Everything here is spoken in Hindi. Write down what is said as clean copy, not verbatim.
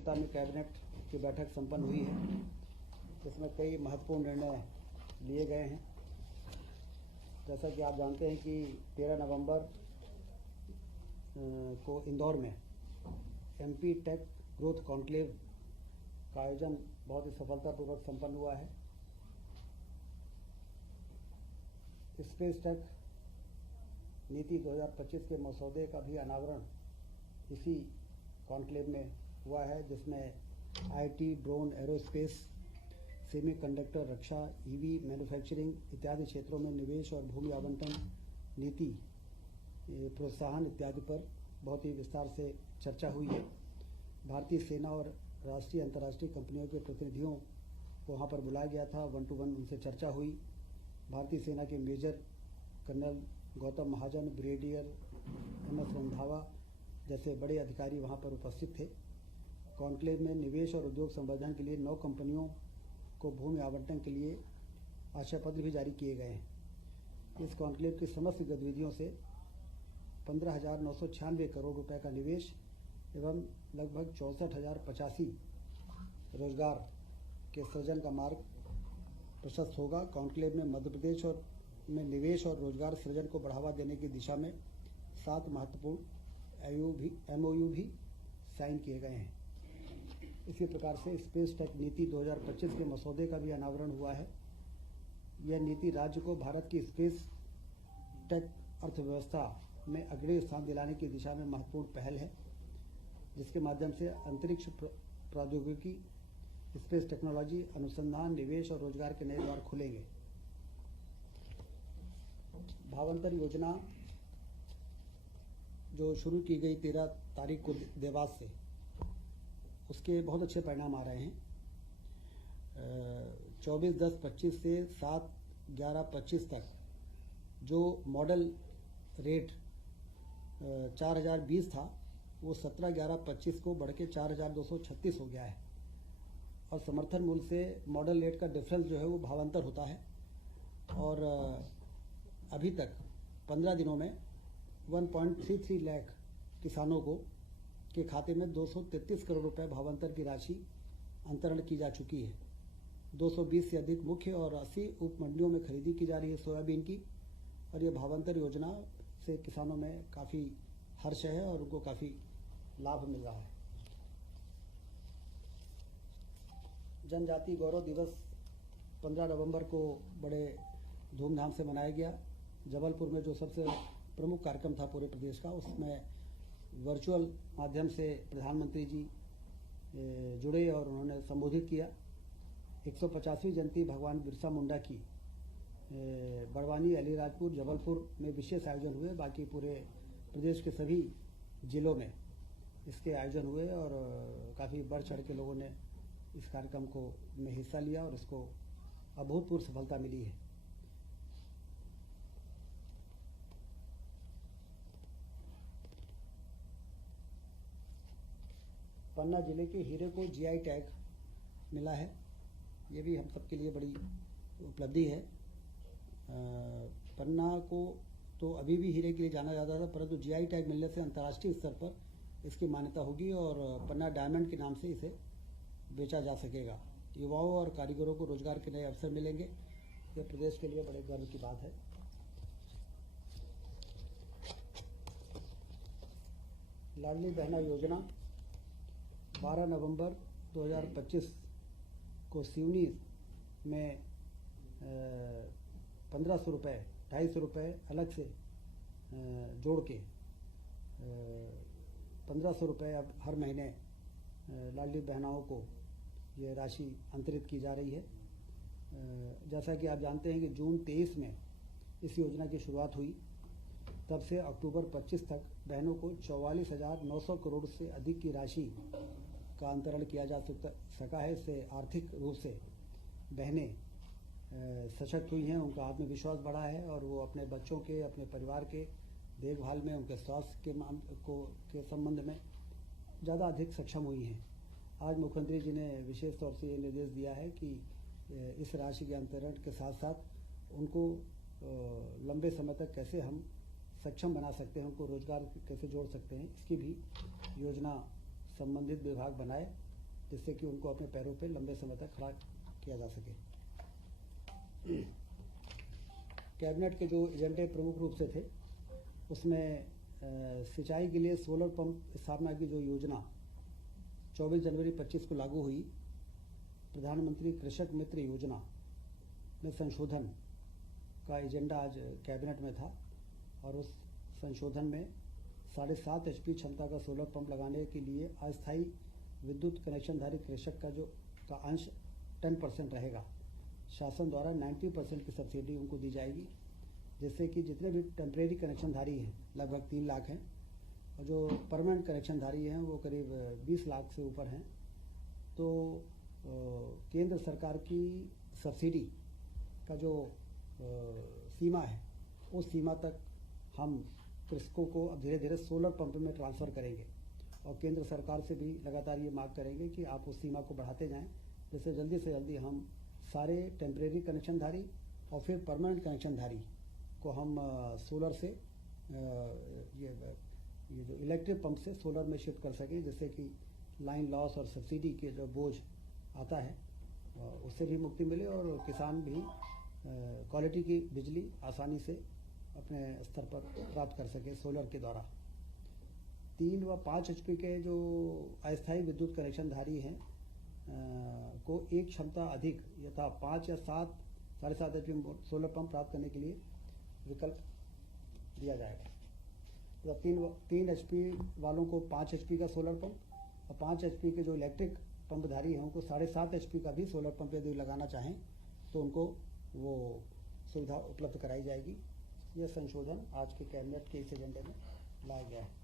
अध्यक्षता में कैबिनेट की बैठक संपन्न हुई है, जिसमें कई महत्वपूर्ण निर्णय लिए गए हैं। जैसा कि आप जानते हैं कि 13 नवंबर को इंदौर में MP टेक ग्रोथ कॉन्क्लेव का आयोजन बहुत ही सफलतापूर्वक संपन्न हुआ है। स्पेस टेक नीति 2025 के मसौदे का भी अनावरण इसी कॉन्क्लेव में हुआ है, जिसमें IT, drone, aerospace, semiconductor, Raksha, EV, manufacturing इत्यादि क्षेत्रों में निवेश और भूमि आवंटन नीति प्रोत्साहन इत्यादि पर बहुत ही विस्तार से चर्चा हुई है। भारतीय सेना और राष्ट्रीय अंतर्राष्ट्रीय कंपनियों के प्रतिनिधियों को वहाँ पर बुलाया गया था, 1 to 1 उनसे चर्चा हुई। भारतीय सेना के मेजर कर्नल गौतम महाजन, ब्रिगेडियर MS रंधावा जैसे बड़े अधिकारी वहाँ पर उपस्थित थे। कॉन्क्लेव में निवेश और उद्योग संवर्धन के लिए 9 कंपनियों को भूमि आवंटन के लिए आशय पत्र भी जारी किए गए हैं। इस कॉन्क्लेव की समस्त गतिविधियों से 15,996 करोड़ रुपए का निवेश एवं लगभग 64,085 रोजगार के सृजन का मार्ग प्रशस्त होगा। कॉन्क्लेव में मध्य प्रदेश और में निवेश और रोजगार सृजन को बढ़ावा देने की दिशा में 7 महत्वपूर्ण MOU भी साइन किए गए हैं। इसी प्रकार से स्पेस टेक नीति 2025 के मसौदे का भी अनावरण हुआ है। यह नीति राज्य को भारत की स्पेस टेक अर्थव्यवस्था में अग्रणी स्थान दिलाने की दिशा में महत्वपूर्ण पहल है, जिसके माध्यम से अंतरिक्ष प्रौद्योगिकी, स्पेस टेक्नोलॉजी, अनुसंधान, निवेश और रोजगार के नए द्वार खुलेंगे। भावांतर योजना जो शुरू की गई 13 तारीख को देवास से, उसके बहुत अच्छे परिणाम आ रहे हैं। 24/10/25 से 7/11/25 तक जो मॉडल रेट 4,020 था, वो 17/11/25 को बढ़ के 4,236 हो गया है। और समर्थन मूल्य से मॉडल रेट का डिफरेंस जो है वो भावांतर होता है। और अभी तक 15 दिनों में 1.33 लाख किसानों को के खाते में 233 करोड़ रुपए भावांतर की राशि अंतरण की जा चुकी है। 220 से अधिक मुख्य और 80 उप मंडियों में खरीदी की जा रही है सोयाबीन की। और ये भावांतर योजना से किसानों में काफ़ी हर्ष है और उनको काफ़ी लाभ मिल रहा है। जनजाति गौरव दिवस 15 नवंबर को बड़े धूमधाम से मनाया गया। जबलपुर में जो सबसे प्रमुख कार्यक्रम था पूरे प्रदेश का, उसमें वर्चुअल माध्यम से प्रधानमंत्री जी जुड़े और उन्होंने संबोधित किया। 150वीं जयंती भगवान बिरसा मुंडा की बड़वानी, अलीराजपुर, जबलपुर में विशेष आयोजन हुए। बाकी पूरे प्रदेश के सभी जिलों में इसके आयोजन हुए और काफ़ी बढ़ चढ़ के लोगों ने इस कार्यक्रम को में हिस्सा लिया और इसको अभूतपूर्व सफलता मिली है। पन्ना जिले के हीरे को GI टैग मिला है। ये भी हम सबके लिए बड़ी उपलब्धि है। पन्ना को तो अभी भी हीरे के लिए जाना जाता था, परंतु GI टैग मिलने से अंतर्राष्ट्रीय स्तर पर इसकी मान्यता होगी और पन्ना डायमंड के नाम से इसे बेचा जा सकेगा। युवाओं और कारीगरों को रोजगार के नए अवसर मिलेंगे। यह प्रदेश के लिए बड़े गर्व की बात है। लाडली बहना योजना 12 नवंबर 2025 को सिवनी में 1500 रुपये, 250 रुपये अलग से जोड़ के 1500 रुपये अब हर महीने लाडली बहनाओं को ये राशि अंतरित की जा रही है। जैसा कि आप जानते हैं कि जून 23 में इस योजना की शुरुआत हुई, तब से अक्टूबर 25 तक बहनों को 44,900 करोड़ से अधिक की राशि का अंतरण किया जा सका है। इससे आर्थिक रूप से बहनें सशक्त हुई हैं, उनका आत्मविश्वास बढ़ा है और वो अपने बच्चों के, अपने परिवार के देखभाल में, उनके स्वास्थ्य के संबंध में ज़्यादा अधिक सक्षम हुई हैं। आज मुख्यमंत्री जी ने विशेष तौर से ये निर्देश दिया है कि इस राशि के अंतरण के साथ साथ उनको लंबे समय तक कैसे हम सक्षम बना सकते हैं, उनको रोजगार कैसे जोड़ सकते हैं, इसकी भी योजना संबंधित विभाग बनाए जिससे कि उनको अपने पैरों पे लंबे समय तक खड़ा किया जा सके। कैबिनेट के जो एजेंडे प्रमुख रूप से थे उसमें सिंचाई के लिए सोलर पंप स्थापना की जो योजना 24 जनवरी 25 को लागू हुई, प्रधानमंत्री कृषक मित्र योजना में संशोधन का एजेंडा आज कैबिनेट में था और उस संशोधन में 7.5 HP क्षमता का सोलर पंप लगाने के लिए अस्थायी विद्युत कनेक्शनधारी कृषक का अंश 10% रहेगा। शासन द्वारा 90% की सब्सिडी उनको दी जाएगी, जिससे कि जितने भी टेम्परेरी कनेक्शनधारी हैं लगभग 3 लाख हैं और जो परमानेंट कनेक्शनधारी हैं वो करीब 20 लाख से ऊपर हैं। तो केंद्र सरकार की सब्सिडी का जो सीमा है उस सीमा तक हम कृषकों को अब धीरे धीरे सोलर पंप में ट्रांसफ़र करेंगे और केंद्र सरकार से भी लगातार ये मांग करेंगे कि आप उस सीमा को बढ़ाते जाएं, जिससे जल्दी से जल्दी हम सारे टेम्परेरी कनेक्शनधारी और फिर परमानेंट कनेक्शनधारी को हम सोलर से ये जो इलेक्ट्रिक पंप से सोलर में शिफ्ट कर सकें, जिससे कि लाइन लॉस और सब्सिडी के जो बोझ आता है उससे भी मुक्ति मिले और किसान भी क्वालिटी की बिजली आसानी से अपने स्तर पर प्राप्त कर सके सोलर के द्वारा। 3 व 5 HP के जो अस्थायी विद्युत कनेक्शनधारी हैं को एक क्षमता अधिक यथा 5 या 7.5 HP सोलर पंप प्राप्त करने के लिए विकल्प दिया जाएगा। मतलब 3 HP वालों को 5 HP का सोलर पंप और 5 HP के जो इलेक्ट्रिक पंपधारी हैं उनको 7.5 HP का भी सोलर पंप यदि लगाना चाहें तो उनको वो सुविधा उपलब्ध कराई जाएगी। यह संशोधन आज के कैबिनेट के इस एजेंडे में लाया गया है।